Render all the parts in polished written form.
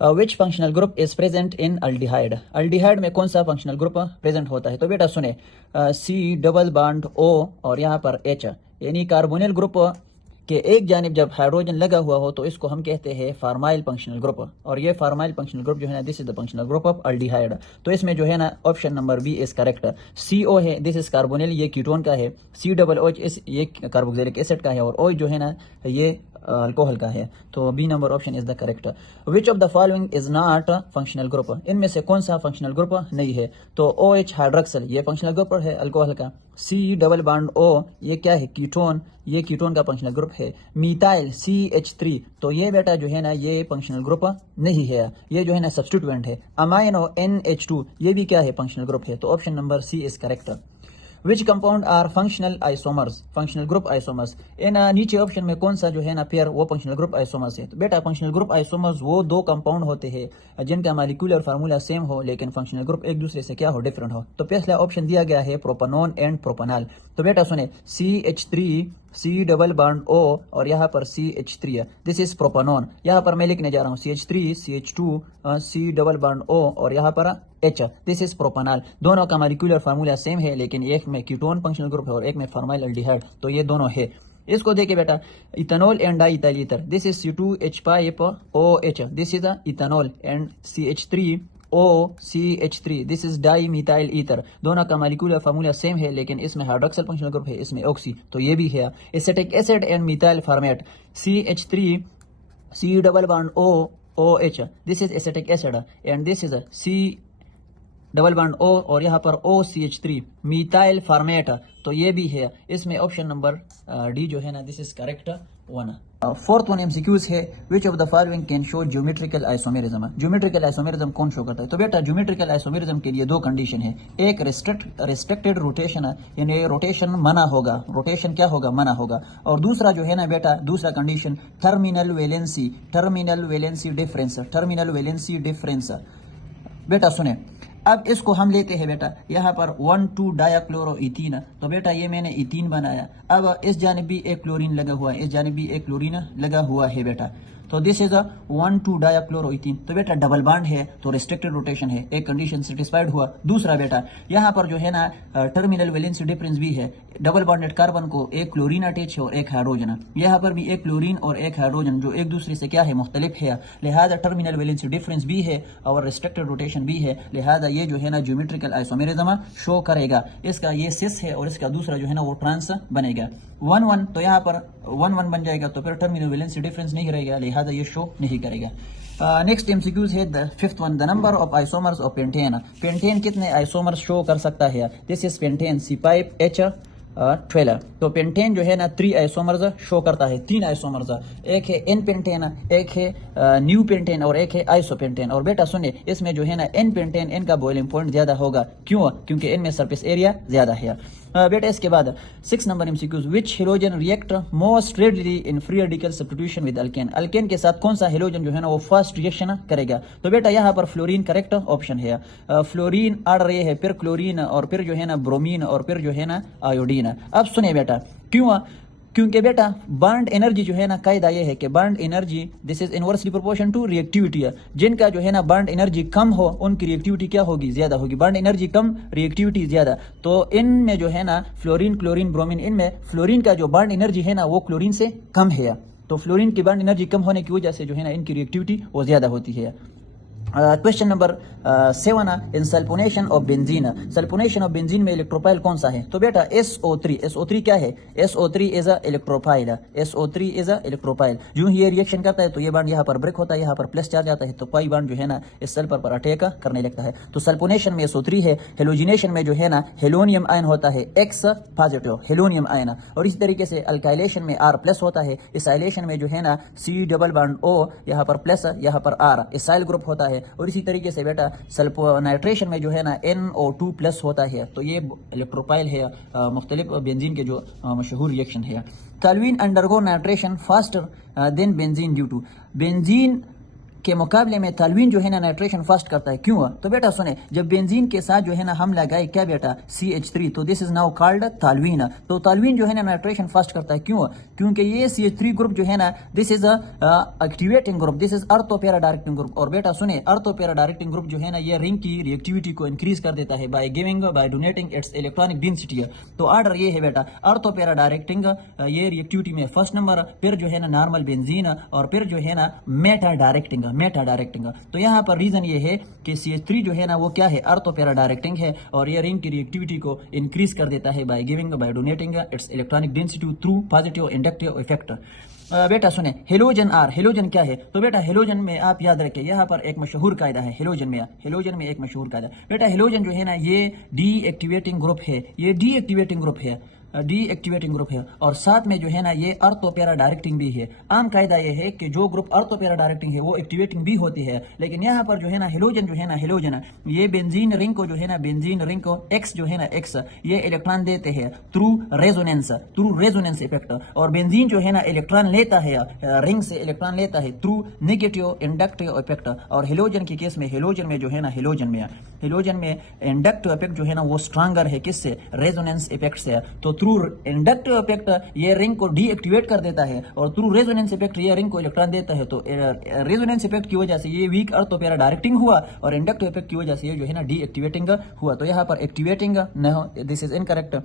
Which functional group is present in aldehyde, aldehyde में कौन सा फंक्शनल ग्रुप प्रेजेंट होता है? तो बेटा सुने, सी डबल बॉन्ड ओ और यहाँ पर एच, यानी कार्बोनिल ग्रुप के एक जानिब जब हाइड्रोजन लगा हुआ हो तो इसको हम कहते हैं फार्माइल फंक्शनल ग्रुप, और ये फार्माइल फंक्शनल ग्रुप जो है ना, this is the functional group of aldehyde. तो इसमें जो है ना option number B is correct. C O है, दिस इज कार्बोनिल, ये कीटोन का है। सी डबल ओच इस ये कार्बोक्सिलिक एसिड का है, और ओ जो है ना ये अल्कोहल का है। तो B number option is the correct. Which of the following is not functional group, इनमें से कौन सा फंक्शनल ग्रुप नहीं है? तो ओ एच हाइड्रोक्सल ये फंक्शनल ग्रुप है अल्कोहल का। सी डबल बॉन्ड ओ ये क्या है? कीटोन, ये कीटोन का फंक्शनल ग्रुप है। मीथाइल CH3 तो ये बेटा जो है ना ये फंक्शनल ग्रुप नहीं है, ये जो है ना सब्स्टिट्यूएंट है। अमाइनो NH2 ये भी क्या है? फंक्शनल ग्रुप है। तो option number C is correct. Which compound are functional isomers, functional group isomers, इन नीचे ऑप्शन में कौन सा जो है ना पेयर वो फंक्शनल ग्रुप आइसोमर्स है? तो बेटा फंक्शनल ग्रुप आइसोमर्स वो दो कंपाउंड होते हैं जिनका मॉलिक्यूलर फार्मूला सेम हो लेकिन फंक्शनल ग्रुप एक दूसरे से क्या हो? डिफरेंट हो। तो पहला ऑप्शन दिया गया है प्रोपेनॉन एंड प्रोपेनॉल। तो बेटा सुने, CH3 C double bond O और यहाँ पर CH3 है, दिस इज प्रोपेनॉन। यहाँ पर मैं लिखने जा रहा हूँ CH3 CH2 C double bond O और यहाँ पर H, दिस इज प्रोपेनॉल। दोनों का मॉलिक्यूलर फार्मूला सेम है लेकिन एक में कीटोन फंक्शनल ग्रुप है और एक में फॉर्माइल अल्डिहाइड, तो ये दोनों है। इसको देखिए बेटा, ethanol and di ethyl ether, this is C2H5OH, this is ethanol and CH3OCH3, this is di methyl ether. दोनों का मॉलिक्यूलर फार्मूला सेम है लेकिन इसमें हाइड्रोक्सिल फंक्शनल ग्रुप है, इसमें ऑक्सी, तो ये भी है। Acetic acid and methyl formate, CH3 C double bond OH, this is acetic acid and this is C double bond O और यहाँ पर OCH3 मिथाइल फॉर्मेट, तो ये भी है। इसमें ऑप्शन नंबर डी जो है ना this is correct one. Fourth one MCQs है, विच of the following can show geometrical isomerism, geometrical isomerism कौन शो करता है? तो बेटा ज्योमेट्रिकल आइसोमेरिज्म के लिए दो कंडीशन है, एक रिस्ट्रिक्टेड रोटेशन है, यानी रोटेशन मना होगा, रोटेशन क्या होगा? मना होगा। और दूसरा जो है ना बेटा, दूसरा condition terminal valency, terminal valency difference, terminal valency difference. बेटा सुने, अब इसको हम लेते हैं बेटा यहाँ पर 1,2 डायाक्लोरोइथीन, तो बेटा ये मैंने इथीन बनाया। अब इस जानिब भी एक क्लोरीन लगा हुआ है, इस जानिब भी एक क्लोरीन लगा हुआ है बेटा, तो दिस इज 1,2 डायाक्लोरोइथीन। तो बेटा डबल बॉन्ड है तो रिस्ट्रिक्टेड रोटेशन है, एक कंडीशन सेटिस्फाइड हुआ। दूसरा बेटा यहाँ पर जो है ना टर्मिनल वैलेंसी डिफरेंस भी है, डबल बॉन्डेड कार्बन को एक क्लोरीन अटैच है और एक हाइड्रोजन, यहाँ पर भी एक क्लोरीन और एक हाइड्रोजन जो एक दूसरे से क्या है? मुख्तलिफ है, लिहाजा टर्मिनल वैलेंसी डिफरेंस भी है और रिस्ट्रिक्टेड रोटेशन भी है, लिहाजा ये जो है ना ज्योमेट्रिकल आइसोमेरिज्म शो करेगा। इसका ये सिस है और इसका दूसरा जो है ना वो ट्रांस बनेगा। 1,1 तो यहाँ पर 1,1 बन जाएगा, तो फिर टर्मिनल वैलेंसी डिफरेंस नहीं रहेगा, लिहाजा ये शो नहीं करेगा। नेक्स्ट MCQs है the fifth one, the number of isomers of pentane, pentane कितने आइसोमर्स शो कर सकता है? दिस इज पेंटेन C5H12, तो पेंटेन जो है ना 3 आइसोमर्स शो करता है, 3 आइसोमर्स, एक है N पेंटेन, एक है न्यू पेंटेन और एक है आइसोपेंटेन। और बेटा सुनिए, इसमें जो है ना N पेंटेन, N का बॉइलिंग पॉइंट ज्यादा होगा, क्यों? क्योंकि इनमें सरफेस एरिया ज्यादा है। बेटा इसके बाद 6 number MCQs, which halogen react most readily in free radical substitution with alkane, alkane के साथ कौन सा हेलोजन जो है ना वो फर्स्ट रिएक्शन करेगा? तो बेटा यहाँ पर फ्लोरीन करेक्ट ऑप्शन है, फ्लोरीन अड़ रहे हैं, फिर क्लोरीन और फिर जो है ना ब्रोमीन और फिर जो है ना आयोडीन। अब सुनिए बेटा, क्यों? क्योंकि बेटा बॉन्ड एनर्जी जो है ना, कायदा ये है कि bond energy this is inversely proportion to reactivity है, जिनका जो है ना बॉन्ड एनर्जी कम हो उनकी रिएक्टिविटी क्या होगी? ज्यादा होगी। बॉन्ड एनर्जी कम, रिएक्टिविटी ज्यादा, तो इनमें जो है ना फ्लोरीन क्लोरीन ब्रोमीन, इनमें फ्लोरीन का जो बॉन्ड एनर्जी है ना वो क्लोरीन से कम है, तो फ्लोरीन की बॉन्ड एनर्जी कम होने की वजह से जो है ना इनकी रिएक्टिविटी वो ज्यादा होती है। Question number 7, in sulphonation of benzene, sulphonation of benzene में इलेक्ट्रोफाइल कौन सा है? तो बेटा SO3, SO3 क्या है? SO3 is a electrophile, SO3 is a electrophile. जो ही ये रिएक्शन करता है तो ये बॉन्ड यहाँ पर ब्रेक होता है, यहाँ पर प्लस चार्ज आता है, तो पाई बॉन्ड जो है ना इस सल्फर पर अटैक करने लगता है। तो सल्फोनेशन में SO3 है। हेलोजिनेशन में जो है ना हेलोनियम आयन होता है X पॉजिटिव, हेलोनियम आयन, और इसी तरीके से अल्काइलेशन में R प्लस होता है, इसाइलेशन में जो है ना C डबल बॉन्ड O, यहाँ पर प्लस यहाँ पर R, इसाइल ग्रुप होता है। और इसी तरीके से बेटा सल्फोनाइट्रेशन में जो है ना NO2 प्लस होता है, तो ये इलेक्ट्रोफाइल है, मुख्तलिफ बेंजीन के जो मशहूर रिएक्शन है। Toluene undergo nitration faster than benzene due to, benzene के मुकाबले में तालवीन जो है ना नाइट्रेशन फास्ट करता है। क्यों? तो बेटा सुने, जब बेंजीन के साथ जो है ना हम लगाए क्या बेटा CH3, तो दिस इज नाउ कॉल्ड तालवीन। तो तालवीन जो है ना नाइट्रेशन फास्ट करता है। क्यों? क्योंकि ये CH3 ग्रुप जो है ना this is activating group, this is earth para directing group. और बेटा सुने, अर्थ पैरा डायरेक्टिंग ग्रुप जो है ना ये रिंग की रिएक्टिविटी को इंक्रीज कर देता है by donating its electronic density. तो ऑर्डर ये है बेटा, अर्थ पैरा डायरेक्टिंग ये रिएक्टिविटी में फर्स्ट नंबर, फिर जो है ना नॉर्मल बेंजीन, और फिर जो है ना मेटा डायरेक्टिंग। तो यहाँ पर रीजन ये है कि CH3 जो है ना वो क्या है, अर्थ पैरा डायरेक्टिंग है, और ये रिंग की रिएक्टिविटी को इंक्रीज कर देता है by donating its electronic density through positive inductive effect. बेटा सुने, हेलोजन क्या है? तो बेटा हेलोजन में आप याद रखें, यहाँ पर एक मशहूर कायदा है हेलोजन में एक मशहूर कायदा। बेटा हेलोजन जो है ना ये डीएक्टिवेटिंग ग्रुप है, और साथ में जो है ना ये अर्थो पैरा डायरेक्टिंग भी है। आम कायदा ये है कि जो ग्रुप अर्थो पैरा डायरेक्टिंग है वो एक्टिवेटिंग भी होती है, लेकिन यहाँ पर जो है ना हेलोजन ये बेंजीन रिंग को एक्स जो है ना एक्स ये इलेक्ट्रॉन देते हैं थ्रू रेजोनेंस इफेक्ट, और बेंजीन जो है ना इलेक्ट्रॉन लेता है रिंग से इलेक्ट्रॉन लेता है थ्रू नेगेटिव इंडक्टिव इफेक्ट। और हेलोजन के केस में हेलोजन में इंडक्टिव इफेक्ट जो है ना वो स्ट्रांगर है, किससे? रेजोनेंस इफेक्ट से। तो थ्रू इंडक्टिव इफेक्ट ये रिंग को डीएक्टिवेट कर देता है, और थ्रू रेजोनेंस इफेक्ट ये रिंग को इलेक्ट्रॉन देता है। तो रेजोनेंस इफेक्ट की वजह से ये वीक अर्थ पैरा डायरेक्टिंग हुआ, और इंडक्टिव इफेक्ट की वजह से ये जो है ना डीएक्टिवेटिंग हुआ। तो यहाँ पर एक्टिवेटिंग न हो, दिस इज इनकरेक्ट।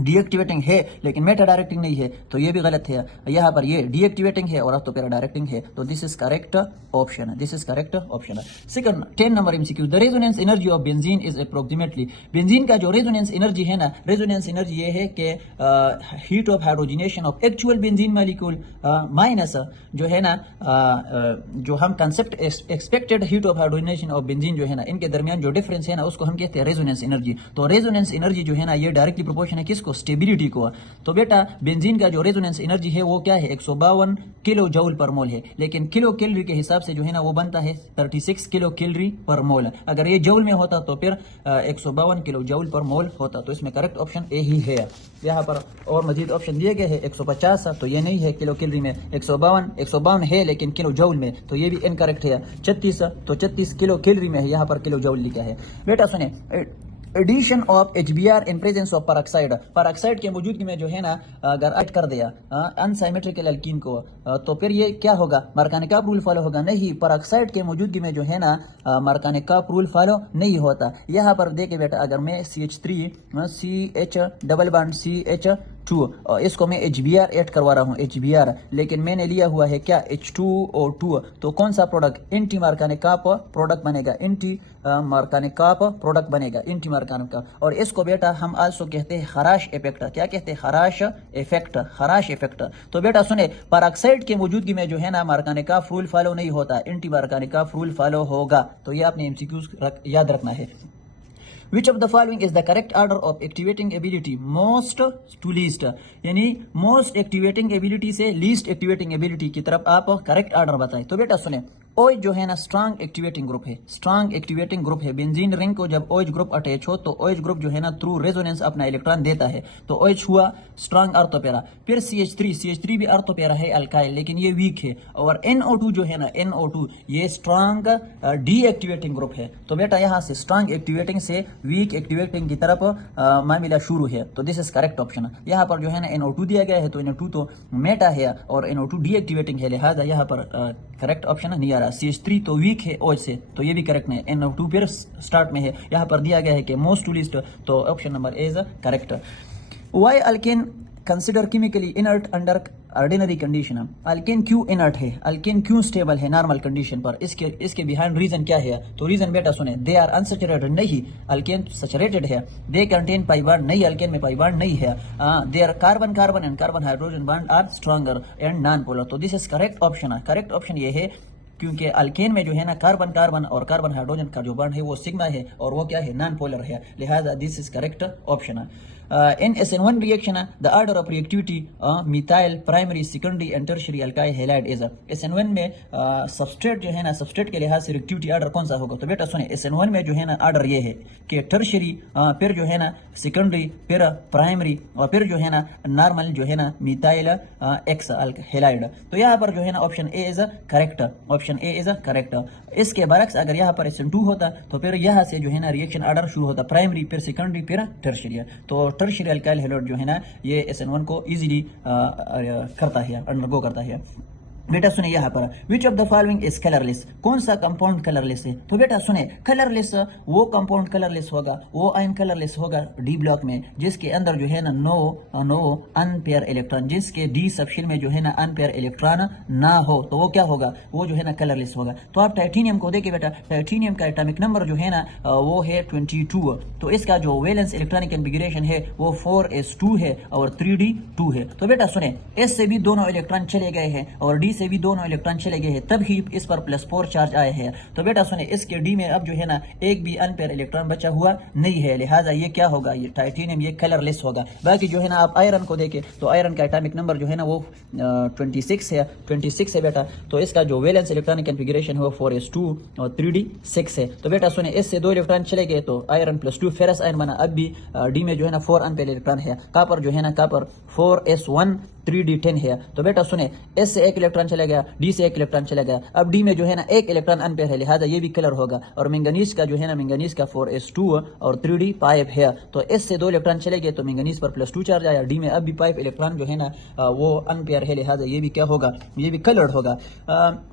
डीएक्टिवेटिंग है लेकिन मेटा डायरेक्टिंग नहीं है, तो ये भी गलत है। यहाँ पर ये डीएक्टिवेटिंग है और तो पैरा डायरेक्टिंग है, तो this is correct option. Second 10 number MCQ, the resonance energy of benzene is approximately. Benzene का जो रेजोनेंस एनर्जी है ना, रेजोनेंस एनर्जी ये है कि heat of hydrogenation of actual benzene molecule minus जो है ना जो हम concept expected heat of hydrogenation of benzene जो है ना, इनके दरमियान जो डिफरेंस है ना उसको हम कहते हैं रेजोनेंस एनर्जी। तो रेजोनेंस एनर्जी जो है ना ये डायरेक्टली प्रोपोर्शन है किसको? स्टेबिलिटी को। तो बेटा बेंजीन का जो रेजोनेंस एनर्जी है वो क्या है? 152 किलो जूल पर मोल है, लेकिन किलो कैलोरी के हिसाब से जो है ना वो बनता है 36 किलो कैलोरी पर मोल। अगर ये जूल में होता तो फिर 152 किलो जूल पर मोल होता। तो इसमें करेक्ट ऑप्शन ए ही है। यहाँ पर और मजीद ऑप्शन दिए गए हैं 150, तो ये नहीं है किलो कैलोरी में। 152 है लेकिन किलो जूल में, तो ये भी इनकरेक्ट है। 36, तो 36 किलो कैलोरी में है, यहाँ पर किलो जूल लिखा है। बेटा सुने, addition of HBr in presence of peroxide के मौजूदगी में जो है ना अगर ऐड कर दिया अनसाइमेट्रिकल एल्कीन को, तो फिर ये क्या होगा? मार्कानिका रूल फॉलो होगा? नहीं, परऑक्साइड के मौजूदगी में जो है ना मार्कानिका रूल फॉलो नहीं होता। यहाँ पर देखिए बेटा, अगर मैं CH3 CH double bond CH2 इसको मैं HBr ऐड करवा रहा हूँ HBr, लेकिन मैंने लिया हुआ है क्या? H2O2, तो कौन सा प्रोडक्ट? एंटी मार्कानिका प्रोडक्ट बनेगा, एंटी मार्कानिका प्रोडक्ट बनेगा, एंटी मार्कानिका। और इसको बेटा हम आल्सो कहते हैं खराश इफेक्ट। क्या कहते हैं? खराश इफेक्ट। तो बेटा सुने, परऑक्साइड के मौजूदगी में जो है ना मार्कानिका रूल फॉलो नहीं होता, एंटी मार्कानिका रूल फॉलो होगा। तो ये आपने MCQs याद रखना है। Which of the following is the correct order of activating ability? Most to least, यानी most activating ability से least activating ability की तरफ आप करेक्ट ऑर्डर बताएं। तो बेटा सुने, OH जो है ना स्ट्रांग एक्टिवेटिंग ग्रुप है। बेंजीन रिंग को जब OH ग्रुप अटैच हो तो OH ग्रुप जो है ना थ्रू रेजोनेंस अपना इलेक्ट्रॉन देता है, तो OH हुआ स्ट्रांग अर्थोपेरा। फिर CH3 भी अर्थोपेरा है अल्काइल, लेकिन ये वीक है। और NO2 जो है ना NO2 ये स्ट्रांग डीएक्टिवेटिंग ग्रुप है। तो बेटा यहाँ से स्ट्रांग एक्टिवेटिंग से वीक एक्टिवेटिंग की तरफ मामला शुरू है, तो दिस इज करेक्ट ऑप्शन। यहाँ पर जो है ना NO2 दिया गया है, तो NO2 तो मेटा है और NO2 डीएक्टिवेटिंग है, लिहाजा यहाँ पर करेक्ट ऑप्शन नहीं आ रहा। CH3 तो वीक है OH से, तो ये भी करेक्ट नहीं। NO2 फिर स्टार्ट में है, यहाँ पर दिया गया है कि मोस्ट टू लीस्ट, तो option number A is correct. Y alkane consider chemically inert under ordinary condition? Alkane क्यों इनर्ट है, अल्केन क्यों स्टेबल है नॉर्मल कंडीशन पर? इसके बिहाइंड रीजन क्या है? तो रीजन बेटा सुने, दे आर अनसैचुरेटेड, नहीं अल्केन सैचुरेटेड है। दे कंटेन पाई बॉन्ड, नहीं अल्केन में पाई बॉन्ड नहीं है। They are carbon and carbon hydrogen bond are stronger and non polar. तो this is correct option. Correct option ये है क्योंकि अल्केन में जो है ना कार्बन और कार्बन हाइड्रोजन का जो बॉन्ड है वो सिग्मा है, और वो क्या है? नॉन पोलर है, लिहाजा this is correct option. in SN1 reaction, the order of reactivity methyl, primary, secondary and tertiary alkyl halide is SN1 में सबस्ट्रेट जो है ना, सबस्ट्रेट के लिहाज से रिएक्टिविटी ऑर्डर कौन सा होगा? तो बेटा सुने, SN1 में जो है ना ऑर्डर ये है कि टर्शियरी, फिर जो है ना सेकेंडरी, फिर प्राइमरी और फिर जो है ना नॉर्मल जो है ना मिथाइल एक्स हैलाइड। तो यहाँ पर जो है ना option A is correct, option A is correct. इसके बरक्स अगर यहाँ पर SN2 होता तो फिर यहाँ से जो है ना रिएक्शन ऑर्डर शुरू होता, प्राइमरी, फिर सेकेंडरी, फिर टर्शियरी। तो टर्शियरी अल्काइल हैलाइड जो है ना ये SN1 को इजीली करता है, अंडरगो करता है। बेटा सुने यहाँ पर, विच of the following is colourless, कौन सा कंपाउंड कलरलेस है? तो बेटा सुने, कलरलेस वो कंपाउंड कलरलेस होगा, वो आयन कलरलेस होगा डी ब्लॉक में जिसके अंदर जो है ना नो अनपेयर इलेक्ट्रॉन, जिसके डी सबशेल में जो है ना अनपेयर इलेक्ट्रॉन ना हो, तो वो क्या होगा? वो जो है ना कलरलेस होगा। तो आप टाइटेनियम को देखिए बेटा, टाइटेनियम का एटॉमिक नंबर जो है ना वो है 22। तो इसका जो वैलेंस इलेक्ट्रॉनिक कॉन्फ़िगरेशन है वो 4s2 है और 3d2 है। तो बेटा सुने, एस से भी दोनों इलेक्ट्रॉन चले गए हैं और डी से भी दोनों इलेक्ट्रॉन चले गए हैं, तब ही इस पर +4 चार्ज आए हैं। तो बेटा सुने, इसके डी में अब जो है ना एक भी अनपेयर इलेक्ट्रॉन बचा हुआ नहीं है, लिहाजा ये क्या होगा? ये टाइटेनियम ये कलरलेस होगा। बाकी जो है ना आप आयरन को देखें तो आयरन का एटॉमिक नंबर जो है ना वो 26 है, 26 है बेटा। तो इसका जो वैलेंस इलेक्ट्रॉनिक कॉन्फ़िगरेशन है वो 4s2 और 3d6 है। तो बेटा सुने, इससे 2 इलेक्ट्रॉन चले गए तो आयरन +2 फेरस आयरन बना। अब भी डी में जो है ना 4 अनपेयर इलेक्ट्रॉन है। कापर जो है ना कापर 4s1 3d10 है। तो बेटा सुने, एस से 1 इलेक्ट्रॉन चला गया, डी से 1 इलेक्ट्रॉन चला गया, अब डी में जो है ना 1 इलेक्ट्रॉन अनपेयर है, लिहाजा ये भी कलर होगा। और मैंगनीज का जो है ना, मैंगनीज का 4s2 और 3d5 है। तो एस से 2 इलेक्ट्रॉन चले गए तो मैंगनीज पर +2 चार्ज आया, डी में अब भी 5 इलेक्ट्रॉन जो है ना वो अनपेयर है, लिहाजा ये भी क्या होगा? ये भी कलर्ड होगा।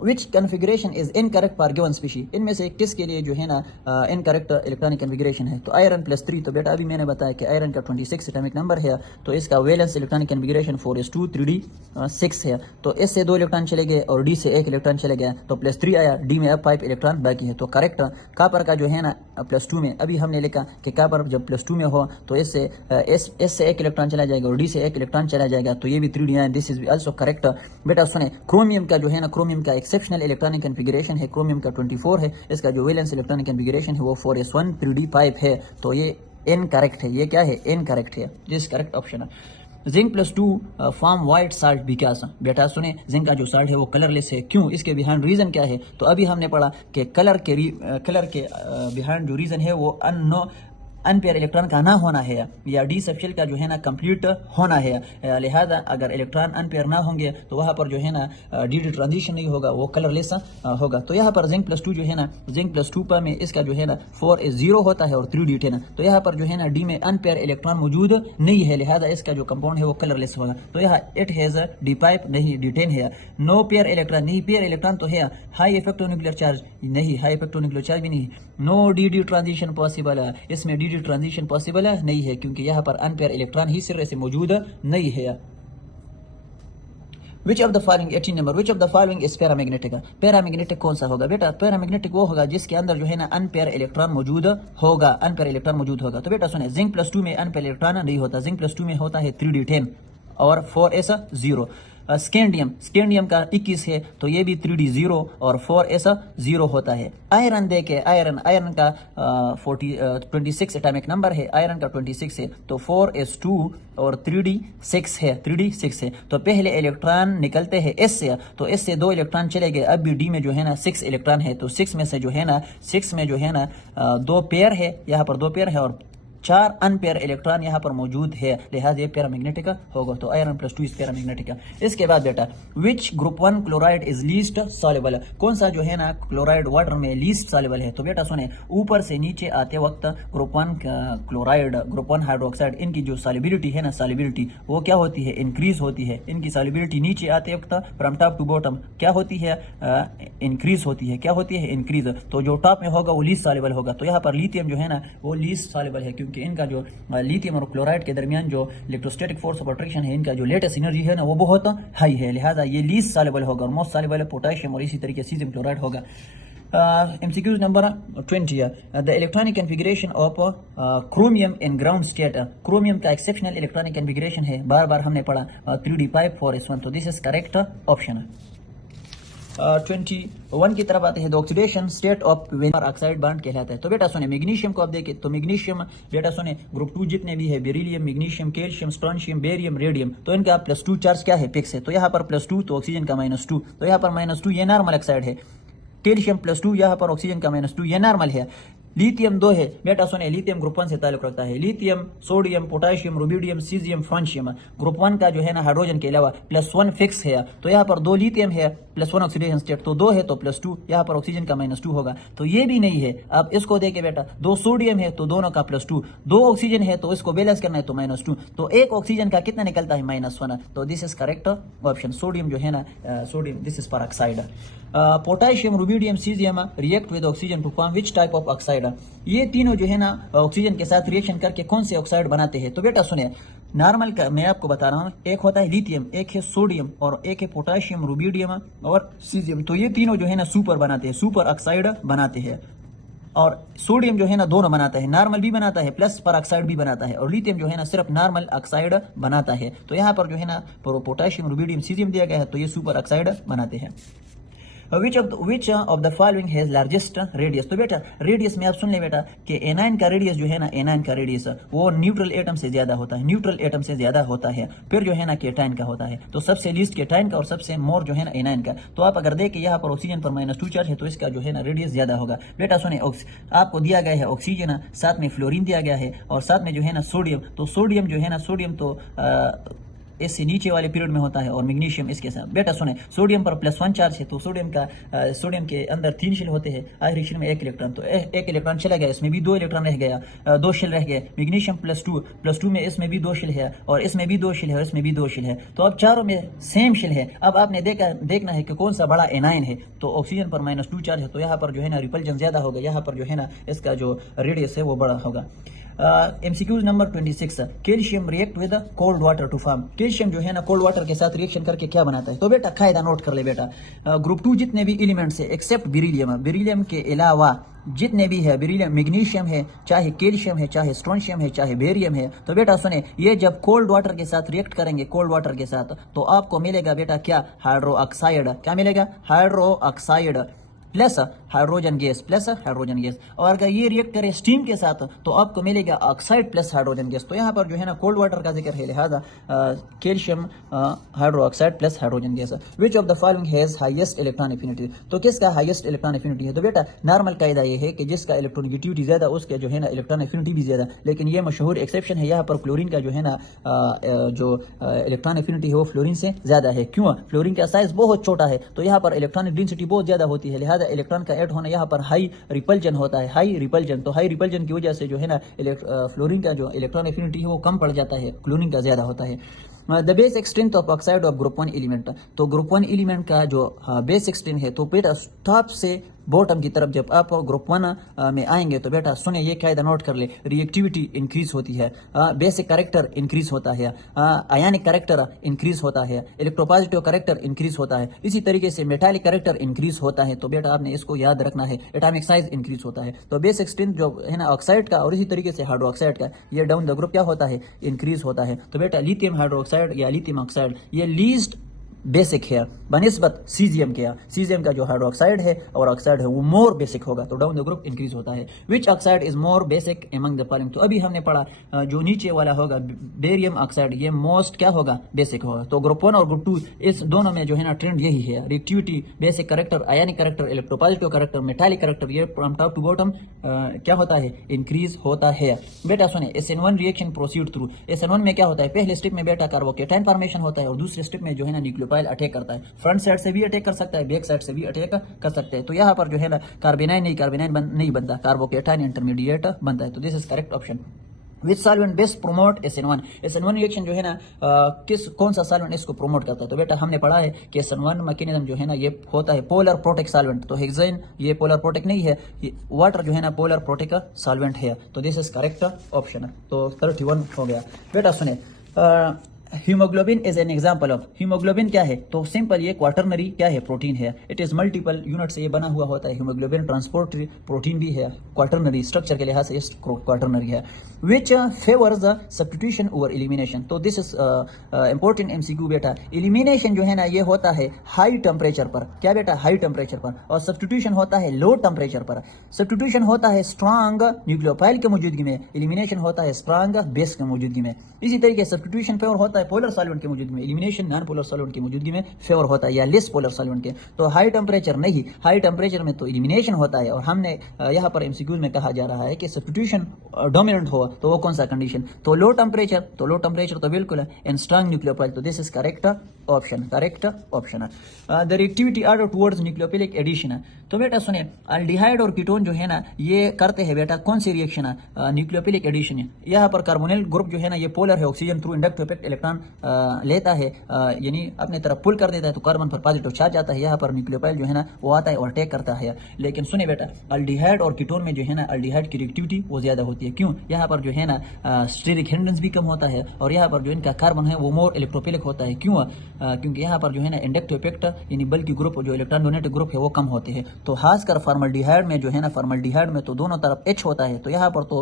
Which configuration is incorrect for given species, इनमें से किसके लिए जो है ना इनकरेक्ट इलेक्ट्रॉनिक कॉन्फ़िगरेशन है? तो आयरन +3। तो बेटा अभी मैंने बताया कि आयरन का 26 एटॉमिक नंबर है, तो इसका valence electronic configuration 4s2 3d6 है। तो एस से 2 इलेक्ट्रॉन चले गए और डी से 1 इलेक्ट्रॉन चले गया, तो +3 आया, डी में अब 5 इलेक्ट्रॉन बाकी है। तो करेक्ट। कापर का जो है ना +2 में, अभी हमने लिखा कि कापर जब +2 में हो तो एस से 1 इलेक्ट्रॉन चला जाएगा और डी से 1 इलेक्ट्रॉन चला जाएगा, तो ये भी 3d है, दिस इज आल्सो करेक्ट। बेटा सुने, क्रोमियम का जो है ना, क्रोमियम का एक्सेप्शनल इलेक्ट्रॉनिक कॉन्फ़िगरेशन है, क्रोमियम का 24 है, इसका जो वैलेंस इलेक्ट्रॉनिक कॉन्फ़िगरेशन है वो 4s1 3d5 है। तो ये इनकरेक्ट है, ये क्या है? इनकरेक्ट है, जिस करेक्ट ऑप्शन है। Zinc +2 form white salt because, बेटा सुने, जिंक का जो साल्ट है वो कलरलेस है, क्यों? इसके बिहाइंड रीजन क्या है? तो अभी हमने पढ़ा कि कलर के बिहाइंड जो रीजन है वो अनपेयर इलेक्ट्रॉन का ना होना है या डी सबशेल का जो है ना कंप्लीट होना है। लिहाजा अगर इलेक्ट्रॉन अनपेयर ना होंगे तो वहाँ पर जो है ना डी ट्रांजिशन नहीं होगा, वो कलरलेस होगा। तो यहाँ पर जिंक +2 जो है ना, जिंक +2 पर में इसका जो है ना 4s0 होता है और 3d10। तो यहाँ पर जो है ना डी में अनपेयर इलेक्ट्रॉन मौजूद नहीं है, लिहाजा इसका जो कंपाउंड है वो कलरलेस होगा। तो यहाँ इट हैज d5 नहीं d10 है। नो पेयर इलेक्ट्रॉन नहीं, पेयर इलेक्ट्रॉन तो है। हाई इफेक्टिव न्यूक्लियर चार्ज नहीं, हाई इफेक्टिव न्यूक्लियर चार्ज भी नहीं। नो डी ट्रांजिशन पॉसिबल है, इसमें डी ट्रांजिशन पॉसिबल नहीं है क्योंकि यहाँ पर अनपेयर इलेक्ट्रॉन ही सिरे से मौजूद नहीं है। विच of the following 18 number, which of the following is paramagnetic, paramagnetic कौन सा होगा? बेटा पैरामैग्नेटिक वो होगा जिसके अंदर जो है ना अनपेयर इलेक्ट्रॉन मौजूद होगा, अनपेयर इलेक्ट्रॉन मौजूद होगा। तो बेटा सुने, जिंक +2 में अनपेयर इलेक्ट्रॉन नहीं होता, जिंक +2 में होता है 3d10 और 4s0। स्कैंडियम का 21 है तो ये भी 3d0 और 4s0 होता है। आयरन देखे, आयरन का 26 एटॉमिक नंबर है, आयरन का 26 है तो 4s2 और 3d6 है, 3d6 है। तो पहले इलेक्ट्रॉन निकलते हैं एस से, तो एस से 2 इलेक्ट्रॉन चले गए, अब भी डी में जो है ना 6 इलेक्ट्रॉन है, तो 6 में से जो है ना 2 पेयर है, यहाँ पर 2 पेयर है और 4 अनपेयर इलेक्ट्रॉन यहाँ पर मौजूद है, लिहाजा ये पैरामैग्नेटिक होगा। तो आयरन +2 इस पैरामैग्नेटिक। इसके बाद बेटा, which group 1 chloride is least soluble, कौन सा जो है ना क्लोराइड वाटर में लीस्ट सॉल्युबल है? तो बेटा सुने, ऊपर से नीचे आते वक्त ग्रुप 1 क्लोराइड, ग्रुप 1 हाइड्रोक्साइड, इनकी जो सॉल्युबिलिटी है ना, सॉल्युबिलिटी वो क्या होती है? इंक्रीज होती है। इनकी सॉल्युबिलिटी नीचे आते वक्त फ्रॉम टॉप टू बॉटम क्या होती है? इंक्रीज होती है। क्या होती है? इंक्रीज। तो जो टॉप में होगा वो लीस्ट सॉल्युबल होगा। तो यहाँ पर लिथियम जो है ना वो लीस्ट सॉल्युबल है क्योंकि इनका जो लिथियम और क्लोराइड के दरमियान जो इलेक्ट्रोस्टैटिक फोर्स ऑफ अट्रैक्शन है, इनका जो लेटेस्ट एनर्जी है ना वो बहुत हाई है, लिहाजा ये लीस्ट सॉल्युबल होगा। और मोस्ट सॉल्युबल पोटेशियम और इसी तरीके सीजियम क्लोराइड होगा। MCQs number 20 the electronic configuration of chromium in ground state, chromium का एक्सेप्शनल इलेक्ट्रॉनिक कॉन्फ़िगरेशन है, बार बार हमने पढ़ा 3d5 4s1, तो दिस इज करेक्ट ऑप्शन। 21 की तरफ आते हैं। तो oxidation state of oxide bond कहलाता है। तो बेटा सुने मैग्नीशियम को आप देखें तो मैग्नीशियम बेटा सुने ग्रुप 2 जितने भी है beryllium, magnesium, calcium, strontium, barium, radium, तो इनका +2 चार्ज क्या है, फिक्स है। तो यहाँ पर +2 तो ऑक्सीजन का -2, तो यहाँ पर -2 ये नॉर्मल ऑक्साइड है। कैल्शियम +2 यहाँ पर ऑक्सीजन का -2 ये नॉर्मल है। लिथियम 2 है बेटा सुने, लिथियम ग्रुप 1 से ताल्लुक रखता है। Lithium, sodium, potassium, rubidium, caesium, francium group 1 का जो है ना हाइड्रोजन के अलावा +1 फिक्स है। तो यहाँ पर 2 लिथियम है, +1 ऑक्सीडेशन स्टेट, तो 2 है तो +2, यहाँ पर ऑक्सीजन का -2 होगा। तो ये भी नहीं है, अब इसको देखे बेटा 2 सोडियम है तो दोनों का +2, 2 ऑक्सीजन है तो इसको बैलेंस करना है तो -2, तो एक ऑक्सीजन का कितना निकलता है, -1। तो this is correct option, sodium जो है ना sodium, this is peroxide. Potassium, rubidium, caesium react with oxygen to form which type of oxide. ये तीनों जो है ना ऑक्सीजन के साथ रिएक्शन करके कौन से ऑक्साइड बनाते हैं। तो बेटा सुनिए, नॉर्मल का मैं आपको बता रहा हूँ, एक होता है लिथियम, एक है सोडियम और एक है पोटेशियम, रुबिडियम और सीजियम। तो ये तीनों जो है ना सुपर बनाते हैं, सुपर ऑक्साइड बनाते हैं। और सोडियम जो है ना दोनों बनाता है, नॉर्मल भी बनाता है प्लस पेरोक्साइड भी बनाता है, और लिथियम जो है ना सिर्फ नॉर्मल ऑक्साइड बनाता है। तो यहाँ पर जो है ना पोटेशियम, रुबिडियम, सीजियम दिया गया है, तो ये सुपर ऑक्साइड बनाते हैं। विच of the following has largest radius. तो बेटा रेडियस में आप सुन ले बेटा कि एनाइन का रेडियस जो है ना, एनाइन का रेडियस वो न्यूट्रल एटम से ज्यादा होता है, न्यूट्रल एटम से ज्यादा होता है। फिर जो है ना केटाइन का होता है, तो सबसे लीस्ट केटाइन का और सबसे मोर जो है ना एनाइन का। तो आप अगर देखें यहाँ पर ऑक्सीजन पर -2 चार्ज है तो इसका जो है ना रेडियस ज्यादा होगा। बेटा सुने, आपको दिया गया है ऑक्सीजन, साथ में फ्लोरीन दिया गया है और साथ में जो है ना सोडियम। तो सोडियम जो है ना, सोडियम तो इससे नीचे वाले पीरियड में होता है और मैग्नीशियम इसके साथ। बेटा सुने, सोडियम पर +1 चार्ज है तो सोडियम के अंदर 3 शेल होते हैं, आखिरी शेल में 1 इलेक्ट्रॉन, तो 1 इलेक्ट्रॉन चला गया, इसमें भी 2 इलेक्ट्रॉन रह गया, 2 शेल रह गए। मैग्नीशियम +2 में इसमें भी 2 शेल है और इसमें भी 2 शेल है और इसमें भी 2 शेल है, तो अब चारों में सेम शेल है। अब आपने देखना है कि कौन सा बड़ा एनाइन है। तो ऑक्सीजन पर -2 चार्ज है तो यहाँ पर जो है ना रिपल्जन ज्यादा होगा, यहाँ पर जो है ना इसका जो रेडियस है वो बड़ा होगा। MCQ number 26, calcium react with cold water to form. Calcium जो है ना कोल्ड वाटर के साथ रिएक्शन करके क्या बनाता है। तो बेटा कायदा नोट कर ले बेटा, ग्रुप 2 जितने भी एलिमेंट्स है एक्सेप्ट बेरिलियम, बेरिलियम के अलावा जितने भी है, बेरिलियम, मैग्नीशियम है, चाहे कैल्शियम है, चाहे स्ट्रोंशियम है, चाहे बेरियम है, तो बेटा सुने ये जब कोल्ड वाटर के साथ रिएक्ट करेंगे, कोल्ड वाटर के साथ, तो आपको मिलेगा बेटा क्या, हाइड्रो ऑक्साइड। क्या मिलेगा, hydro oxide plus hydrogen gas, plus hydrogen gas. और अगर ये रिएक्ट करे स्टीम के साथ तो आपको मिलेगा ऑक्साइड प्लस हाइड्रोजन गैस। तो यहाँ पर जो है ना कोल्ड वाटर का जिक्र है, लिहाजा calcium hydro oxide plus hydrogen gas. Which of the following has highest electron affinity. तो किसका हाईएस्ट इलेक्ट्रॉन एफिनिटी है। तो बेटा नॉर्मल कायदा ये है कि जिसका इलेक्ट्रोनिगेटिविटी ज्यादा उसके जो है ना इलेक्ट्रॉन एफिनिटी भी ज्यादा, लेकिन ये मशहूर एक्सेप्शन है, यहाँ पर फ्लोरीन का जो है ना जो इलेक्ट्रॉन एफिनिटी है वो फ्लोरीन से ज्यादा है। क्यों, फ्लोरीन का साइज बहुत छोटा है तो यहाँ पर इलेक्ट्रॉनिक डेंसिटी बहुत ज्यादा होती है, लिहाजा इलेक्ट्रॉन का ऐड होना यहाँ पर हाई रिपल्जन होता है, हाई रिपल्जन। तो हाई रिपल्जन की वजह से जो है ना फ्लोरीन का जो इलेक्ट्रॉन एफिनिटी है वो कम पड़ जाता है, क्लोरीन का ज्यादा होता है। The basic strength of oxide of group 1 element. तो ग्रुप 1 एलिमेंट का जो बेसिक स्ट्रेंथ है, तो बेटा टॉप से बॉटम की तरफ जब आप ग्रुप 1 में आएंगे तो बेटा सुने ये कायदा नोट कर ले, रिएक्टिविटी इंक्रीज होती है, बेसिक कैरेक्टर इंक्रीज होता है, आयनिक कैरेक्टर इंक्रीज होता है, इलेक्ट्रोपॉजिटिव कैरेक्टर इंक्रीज होता है, इसी तरीके से मेटालिक कैरेक्टर इंक्रीज होता है। तो बेटा आपने इसको याद रखना है, एटॉमिक साइज इंक्रीज होता है। तो बेसिक स्ट्रेंथ जो है ना ऑक्साइड का और इसी तरीके से हाइड्रो ऑक्साइड का, ये डाउन द ग्रुप क्या होता है, इंक्रीज होता है। तो बेटा लिथियम हाइड्रो ऑक्साइड या लिथियम ऑक्साइड ये लीस्ट बेसिक है बनिस्बत सीजियम के। सीजियम का जो हाइड्रोक्साइड है और ऑक्साइड है वो मोर बेसिक होगा, तो डाउन द ग्रुप इंक्रीज होता है। विच oxide is more basic among the following. तो अभी हमने पढ़ा जो नीचे वाला होगा बेरियम ऑक्साइड, ये मोस्ट क्या होगा, बेसिक होगा। तो ग्रुप 1 और ग्रुप 2 इस दोनों में जो है ना ट्रेंड यही है, रिएक्टिविटी, बेसिक कैरेक्टर, आयनिक character, electropositive character, metallic character, ये फ्रॉम टॉप टू बॉटम क्या होता है, इंक्रीज होता है। बेटा सुने, SN1 reaction proceed through. SN1 में क्या होता है, पहले स्टेप में बेटा कार्बोकेटाइन फॉर्मेशन होता है और दूसरे स्टेप में जो है ना न्यूक्लियोफाइल अटैक करता है। फ्रंट साइड से भी अटैक कर सकता है, बैक साइड से भी अटैक कर सकते हैं। तो यहाँ पर जो है ना कार्बेनाइन नहीं बनता, कार्बोकेटाइन इंटरमीडिएट बनता है। तो this is correct option. Which solvent best promote SN1। SN1 reaction जो है ना कौन सा सॉल्वेंट इसको प्रोमोट करता है। तो बेटा हमने पढ़ा है कि SN1 मैकेनिज्म जो है ना ये होता है पोलर प्रोटेक सॉल्वेंट। तो हेक्सेन ये पोलर प्रोटेक नहीं है, ये वाटर जो है ना पोलर प्रोटेक सॉल्वेंट है। तो दिस इज करेक्ट ऑप्शन। तो 31 हो गया। बेटा सुने haemoglobin is an example of, haemoglobin क्या है, तो सिंपल ये क्वाटरनरी क्या है, प्रोटीन है। इट इज मल्टीपल यूनिट से ये बना हुआ होता है। हीमोग्लोबिन ट्रांसपोर्ट प्रोटीन भी है, क्वाटरनरी स्ट्रक्चर के लिहाज से क्वाटरनरी है। Which favours the substitution over elimination, तो दिस इज इंपॉर्टेंट एमसीक्यू बेटा। एलिमिनेशन जो है ना ये होता है हाई टेम्परेचर पर, क्या बेटा, हाई टेम्परेचर पर, और सब्स्टिट्यूशन होता है लो टेम्परेचर पर। सब्स्टिट्यूशन होता है स्ट्रांग न्यूक्लियोफाइल के मौजूदगी में, एलिमिनेशन होता है स्ट्रांग बेस के मौजूदगी में। इसी तरीके सब्स्टिट्यूशन फेवर होता है पोलर सॉल्वेंट की मौजूदगी में, एलिमिनेशन नॉन पोलर सॉल्वेंट की मौजूदगी में फेवर होता है, या लेस पोलर सॉल्वेंट के। तो हाई टेम्परेचर नहीं, हाई टेम्परेचर में तो एलिमिनेशन होता है। और हमने यहाँ पर एमसीक्यूज में कहा जा रहा है कि सब्स्टिट्यूशन डोमिनेंट हो तो वो कौन सा कंडीशन, तो लो टेम्परेचर, तो लो टेम्परेचर तो बिल्कुल है, एंड स्ट्रांग न्यूक्लियोफाइल, तो this is correct option, correct option है। The reactivity order towards nucleophilic addition है, तो बेटा सुने अल्डिहाइड और कीटोन जो है ना ये करते हैं बेटा कौन सी रिएक्शन है, न्यूक्लियोफिलिक एडिशन है। यहाँ पर कार्बोनिल ग्रुप जो है ना ये पोलर है, oxygen through inductive effect electron लेता है, यानी अपने तरफ पुल कर देता है, तो कार्बन पर पॉजिटिव चार्ज आता है। यहाँ पर न्यूक्लियोफाइल जो है ना वो आता है और टेक करता है। लेकिन सुने बेटा अल्डिहाइड और कीटोन में जो है ना अल्डिहाइड की रिएक्टिविटी वो ज्यादा होती है, क्यों, यहाँ पर जो है ना स्टेरिक हिंड्रेंस भी कम होता है, और यहाँ पर जो इनका कार्बन है वो मोर इलेक्ट्रोफिलिक होता है। क्यों, क्योंकि यहाँ पर जो है ना इंडक्टिव इफेक्ट यानी बल्कि ग्रुप जो इलेक्ट्रॉन डोनेटिव ग्रुप है वो कम होते हैं। तो खासकर फॉर्मल्डिहाइड में जो है ना, फॉर्मल्डिहाइड में तो दोनों तरफ H होता है, तो यहाँ पर तो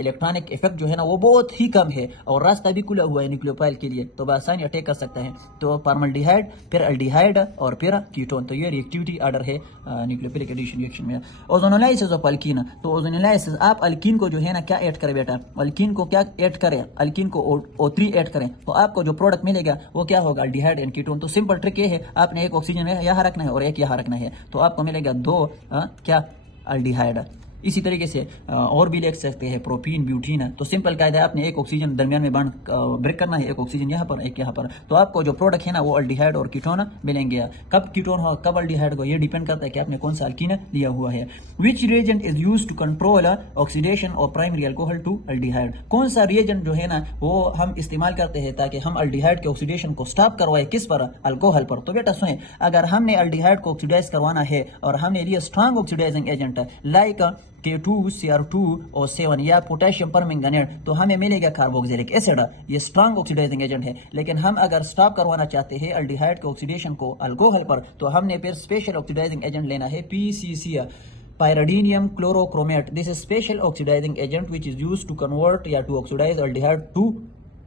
इलेक्ट्रॉनिक इफेक्ट जो है ना वो बहुत ही कम है, और रास्ता भी खुला हुआ है न्यूक्लियोफाइल के लिए, तो आसानी अटैक कर सकता है। तो फॉर्मल्डिहाइड, फिर अल्डिहाइड और फिर कीटोन, तो ये रिएक्टिविटी ऑर्डर है न्यूक्लियोफिलिक एडिशन रिएक्शन में। ओजोनोलाइसिस ऑफ अल्कीन, तो ओजोनोलाइसिस आप अल्कीन को जो है ना क्या ऐड करें बेटा, अल्कीन को क्या ऐड करें, अल्कीन को O3 ऐड करें, तो आपको जो प्रोडक्ट मिलेगा वो क्या होगा, अल्डिहाइड एंड कीटोन। तो सिंपल ट्रिक ये है, आपने एक ऑक्सीजन यहाँ रखना है और एक यहाँ रखना है, तो आपको मिलेगा दो क्या अल्डिहाइड। इसी तरीके से और भी लिख सकते हैं प्रोपीन, ब्यूटीन। तो सिंपल कायदा है, आपने एक ऑक्सीजन दरमियान में बांध ब्रेक करना है, एक ऑक्सीजन यहाँ पर एक यहाँ पर, तो आपको जो प्रोडक्ट है ना वो अल्डिहाइड और कीटोन मिलेंगे। कब कीटोन हो कब अल्डिहाइड हो ये डिपेंड करता है कि आपने कौन सा अल्कीन लिया हुआ है। Which reagent is used to control oxidation of primary alcohol to aldehyde, कौन सा रिएजेंट जो है ना वो हम इस्तेमाल करते हैं ताकि हम अल्डिहाइड के ऑक्सीडेशन को स्टॉप करवाए, किस पर, अल्कोहल पर। तो बेटा सुने, अगर हमने अल्डिहाइड को ऑक्सीडाइज करवाना है और हमने लिया strong oxidising agent like K2 Cr2 और 7 या पोटेशियम परमैंगनेट, तो हमें मिलेगा कार्बोक्सिलिक एसिड, ये स्ट्रांग ऑक्सीडाइजिंग एजेंट है। लेकिन हम अगर स्टॉप करवाना चाहते हैं अल्डिहाइड के ऑक्सीडेशन को अल्कोहल पर, तो हमने फिर स्पेशल ऑक्सीडाइजिंग एजेंट लेना है PCC, pyridinium chlorochromate। This is special oxidising agent which is used to convert या टू ऑक्सीडाइज अल्डिहाइड टू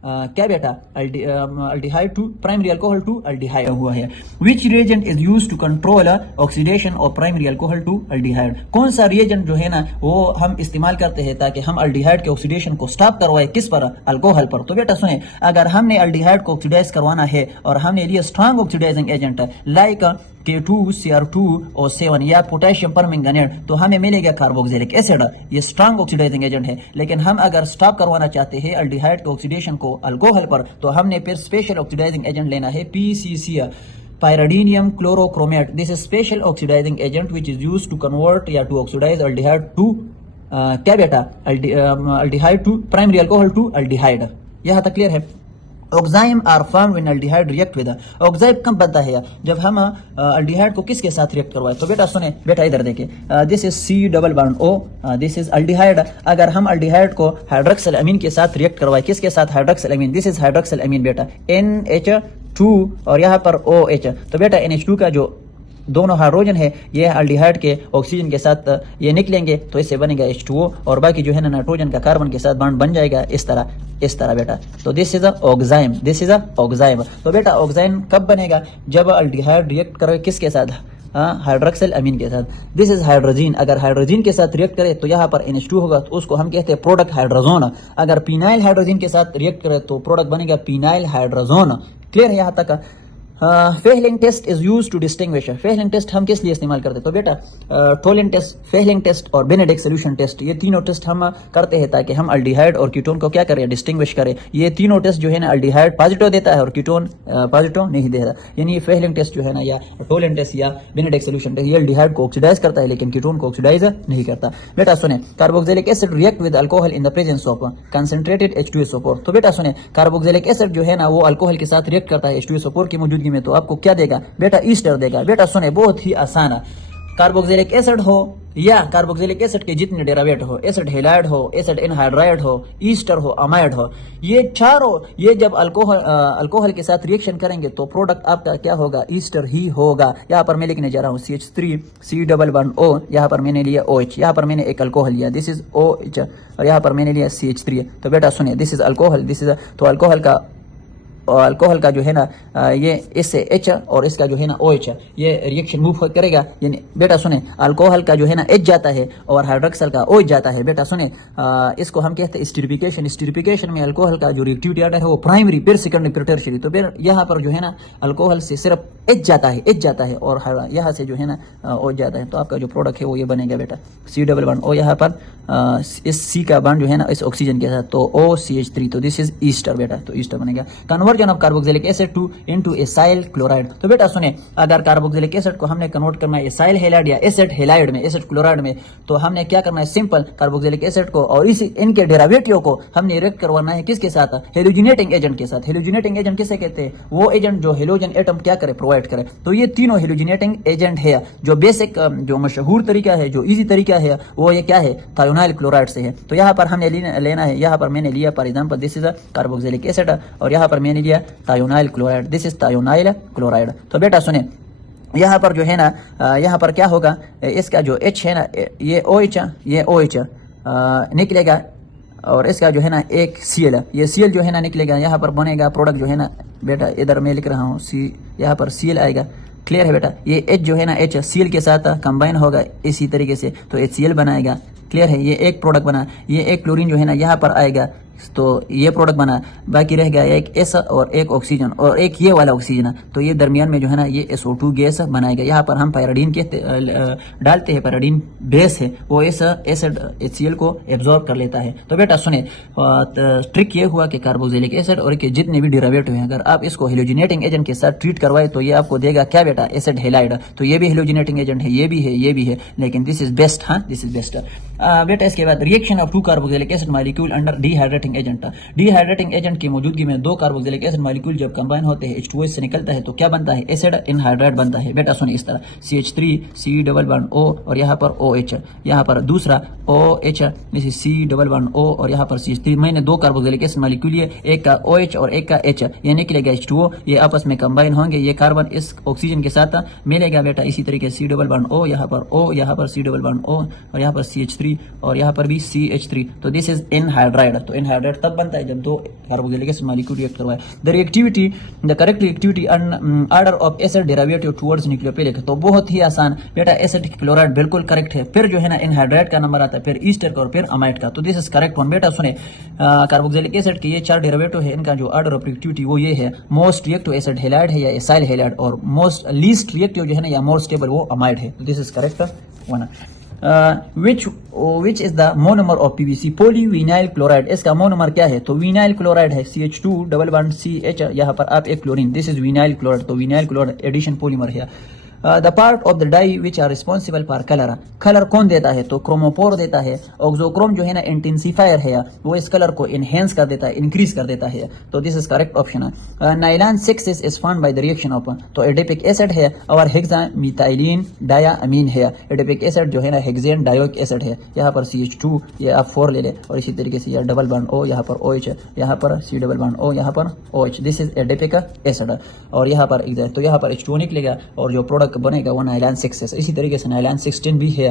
क्या बेटा, aldehyde to primary alcohol to aldehyde हुआ है। Which reagent is used to control oxidation of primary alcohol to aldehyde, कौन सा reagent जो है ना वो हम इस्तेमाल करते हैं ताकि हम अल्डिहाइड के ऑक्सीडेशन को स्टॉप करवाए, किस पर, अल्कोहल पर। तो बेटा सुने, अगर हमने अल्डिहाइड को ऑक्सीडाइज करवाना है और हमने लिया strong oxidising agent like K2 Cr2 और 7 या पोटेशियम परमैंगनेट, तो हमें मिलेगा कार्बोक्सिलिक एसिड, ये स्ट्रांग ऑक्सीडाइजिंग एजेंट है। लेकिन हम अगर स्टॉप करवाना चाहते हैं अल्डिहाइड के ऑक्सीडेशन को अल्कोहल पर, तो हमने फिर स्पेशल ऑक्सीडाइजिंग एजेंट लेना है PCC, pyridinium chlorochromate। This is special oxidising agent which is used to convert या टू ऑक्सीडाइज अल्डिहाइड टू क्या बेटा, aldehyde to primary alcohol to aldehyde. यहाँ तक क्लियर है। Oxime are form when aldehyde react with, oxime कब बनता है जब हम अल्डिहाइड को किसके साथ रिएक्ट करवाए। तो बेटा सुने, बेटा इधर देखिए, this is C double bond O, this is aldehyde. अगर हम अल्डिहाइड को हाइड्रोक्सिल अमीन के साथ रिएक्ट करवाए, किसके साथ, hydroxyl amine, this is hydroxyl amine बेटा NH2 और यहाँ पर OH। तो बेटा NH2 का जो दोनों हाइड्रोजन है ये अल्डिहाइड के ऑक्सीजन के साथ ये निकलेंगे, तो इससे बनेगा H2O, और बाकी जो है ना नाइट्रोजन का कार्बन के साथ बॉन्ड बन जाएगा इस तरह बेटा। तो this is oxime, this is oxime. तो बेटा ऑक्साइम कब बनेगा, जब अल्डिहाइड रिएक्ट करे किसके साथ, हाइड्रोक्सिल अमीन के साथ। दिस इज हाइड्रोजन, अगर हाइड्रोजन के साथ रिएक्ट करे तो यहाँ पर NH2 होगा, तो उसको हम कहते हैं प्रोडक्ट हाइड्रोजोन। अगर पीनाइल हाइड्रोजन के साथ रिएक्ट करे तो प्रोडक्ट बनेगा पीनाइल हाइड्रोजोन। क्लियर है यहाँ तक। Fehling test is use to distinguish, Fehling test हम किस लिए इस्तेमाल करते हैं, तो बेटा टोलिन टेस्ट, फेहलिंग टेस्ट और बेनेडिक्ट सोल्यूशन टेस्ट, ये तीनों टेस्ट हम करते हैं ताकि हम अल्डिहाइड और कीटोन को क्या करें, डिस्टिंग्विश करें। ये तीनों टेस्ट जो है ना अल्डिहाइड पॉजिटिव देता है और कीटोन पॉजिटिव नहीं देता, यानी फेहलिंग टेस्ट जो है ना या टोलिन टेस्ट या बेनेडिक्ट सोल्यूशन टेस्ट, ये अल्डिहाइड को ऑक्सीडाइज करता है लेकिन कीटोन को ऑक्सीडाइज नहीं करता। बेटा सुने, carboxylic acid react with alcohol in the presence of concentrated H2SO4। तो बेटा सुने, कार्बोक्सिलिक एसिड जो है ना वो अल्कोहल के साथ रिएक्ट करता है H2SO4 की मौजूदगी में, तो आपको क्या देगा बेटा, ईस्टर देगा। बेटा सुने, बहुत ही आसान है, कार्बोक्सिलिक एसिड हो या कार्बोक्सिलिक एसिड के जितने डेरिवेट हो, एसिड हेलाइड हो, एसिड एनहाइड्राइड हो, ईस्टर हो, अमाइड हो, ये चारों ये जब अल्कोहल के साथ रिएक्शन करेंगे तो प्रोडक्ट आपका क्या होगा, ईस्टर ही होगा। यहाँ पर मैं लिखने जा रहा हूँ CH3 C11O, यहाँ पर मैंने लिया OH, यहाँ पर मैंने एक अल्कोहल लिया, दिस इज OH, और यहाँ पर मैंने लिया CH3। तो बेटा सुनिए, this is alcohol, this is, तो अल्कोहल का जो है ना ये इससे H और इसका जो है ना OH, ये रिएक्शन मूव करेगा। यानी बेटा सुने, अल्कोहल का जो है ना H जाता है और हाइड्रोक्सल का OH जाता है। बेटा सुने, इसको हम कहते हैं स्टीरिफिकेशन। स्टीरिफिकेशन में अल्कोहल का जो रिएक्टिविटी आता है वो प्राइमरी, फिर सेकेंडरी, फिर टर्शियरी। तो फिर यहाँ पर जो है ना अल्कोहल से सिर्फ H जाता है और यहाँ से जो है ना OH जाता है। तो आपका जो प्रोडक्ट है वो ये बनेगा बेटा C11O, यहाँ पर इस C का बॉन्ड जो है ना इस ऑक्सीजन के साथ, तो OCH3, तो दिस इज ईस्टर बेटा, तो ईस्टर बनेगा। Conversion of carboxylic acid to into acyl chloride. तो बेटा सुने, अगर कार्बोक्सिलिक एसिड को हमने कन्वर्ट करना है एसाइल हेलाइड या एसिड हेलाइड में, एसिड क्लोराइड में, तो हमने क्या करना है, सिंपल कार्बोक्सिलिक एसिड को और इसी इनके डेरिवेटिव को हमने रिएक्ट करवाना है किसके साथ, हेलोजिनेटिंग एजेंट के साथ। हेलोजिनेटिंग एजेंट किसे कहते हैं, वो एजेंट जो हेलोजन एटम क्या करे, प्रोवाइड करे। तो ये तीनों हेलोजिनेटिंग एजेंट है। जो बेसिक जो मशहूर तरीका है, जो इजी तरीका है, वो ये क्या है, थायोनाइल क्लोराइड से है। तो यहाँ पर हमने लेना है, यहाँ पर मैंने लिया for example this is carboxylic acid, और यहाँ पर मैंने लिया thionyl chloride, this is thionyl chloride. तो बेटा सुने, यहाँ पर जो है ना यहाँ पर क्या होगा, इसका जो H है ना, ये OH निकलेगा, और इसका जो है ना एक Cl, ये Cl जो है ना निकलेगा। यहाँ पर बनेगा प्रोडक्ट जो है ना बेटा, इधर मैं लिख रहा हूँ यहाँ पर Cl आएगा। क्लियर है बेटा, ये H जो है ना H Cl के साथ कंबाइन होगा इसी तरीके से, तो HCl बनाएगा। क्लियर है, ये एक प्रोडक्ट बना। ये एक क्लोरीन जो है ना यहाँ पर आएगा, तो ये प्रोडक्ट बना। बाकी रह गया एक S और एक ऑक्सीजन और एक ये वाला ऑक्सीजन, तो ये दरमियान में जो है ना ये SO2 गैस बनाएगा। यहाँ पर हम पैराडीन के डालते हैं, पैराडीन बेस है, वो इस एसिड HCl को एब्जॉर्ब कर लेता है। तो बेटा सुने, ट्रिक ये हुआ कि कार्बोक्सिलिक एसिड और के जितने भी डेरिवेटिव हैं, अगर आप इसको हेलोजिनेटिंग एजेंट के साथ ट्रीट करवाए तो ये आपको देगा क्या बेटा, एसिड हेलाइड। तो ये भी हेलोजिनेटिंग एजेंट है, ये भी है, ये भी है, लेकिन दिस इज बेस्ट। हाँ, दिस इज बेस्ट बेटा। इसके बाद reaction of two carboxylic acid molecule under dehydrating agent. Dehydrating agent की मौजूदगी में दो कार्बोक्सिलिक एसिड मॉलिक्यूल जब कंबाइन होते हैं, H2O से निकलता है, तो क्या बनता है, एसिड एनहाइड्राइड बनता है। बेटा सुनिए, इस तरह CH3 C11O और यहाँ पर OH, यहाँ पर दूसरा OH, C11O और यहाँ पर CH3। मैंने दो कार्बोक्सिलिक एसिड मॉलिक्यूल लिए, एक का OH और एक का H, ये निकलेगा H2O, ये आपस में कंबाइन होंगे, ये कार्बन इस ऑक्सीजन के साथ मिलेगा बेटा। इसी तरीके C11O, यहाँ पर O, यहाँ पर C11O और यहाँ पर CH3 और यहाँ पर भी CH3। तो दिस इज एनहाइड्राइड। तो एनहाइड्राइड तब बनता है जब दो कार्बोक्सिलिक एसिड मॉलिक्यूल रिएक्ट करवाए। The correct reactivity order of acid derivative towards nucleophilic. तो बहुत ही आसान बेटा, एसिड क्लोराइड बिल्कुल करेक्ट है, फिर जो है ना एनहाइड्राइड का नंबर आता है, फिर ईस्टर का और फिर अमाइड का। तो दिस इज करेक्ट वन। बेटा सुने, कार्बोक्सिलिक एसिड के ये चार डेरिवेटिव है, इनका जो ऑर्डर ऑफ रिएक्टिविटी वो ये है, मोस्ट रिएक्टिव एसिड हेलाइड है या एसाइल हेलाइड, और मोस्ट लीस्ट रिएक्टिव जो है ना या मोर स्टेबल वो अमाइड है। This is correct one. which is the monomer of PVC, polyvinyl chloride. इसका मोनोमर क्या है, तो विनाइल क्लोराइड है, CH2 डबल बॉन्ड CH, यहाँ पर आप एक chlorine, this is vinyl chloride. तो विनाइल क्लोराइड एडिशन पॉलीमर है। The part of the dye which are responsible for colour. Colour कौन देता है, तो क्रोमोफोर देता है। ऑक्सोक्रोम जो है ना इंटेंसिफायर है, वो इस कलर को इनहेंस कर देता है, इंक्रीज कर देता है। तो दिस इज करेक्ट ऑप्शन है। Nylon 6 is formed by the reaction of, तो एडिपिक एसिड है और हेक्सामिथाइलिन डायामीन है। एडिपिक एसिड जो है ना हेक्सेन डायोइक एसिड है। यहाँ पर CH2, ये आप 4 ले ले, और इसी तरीके से यह डबल बॉन्ड O, यहाँ पर OH, यहाँ पर C डबल बॉन्ड O, यहाँ पर OH। This is adipic acid, और यहाँ पर तो यहाँ पर H2O निकलेगा और जो प्रोडक्ट बनेगा वो नाइलॉन 6 है। इसी तरीके से नाइलॉन 16 भी है।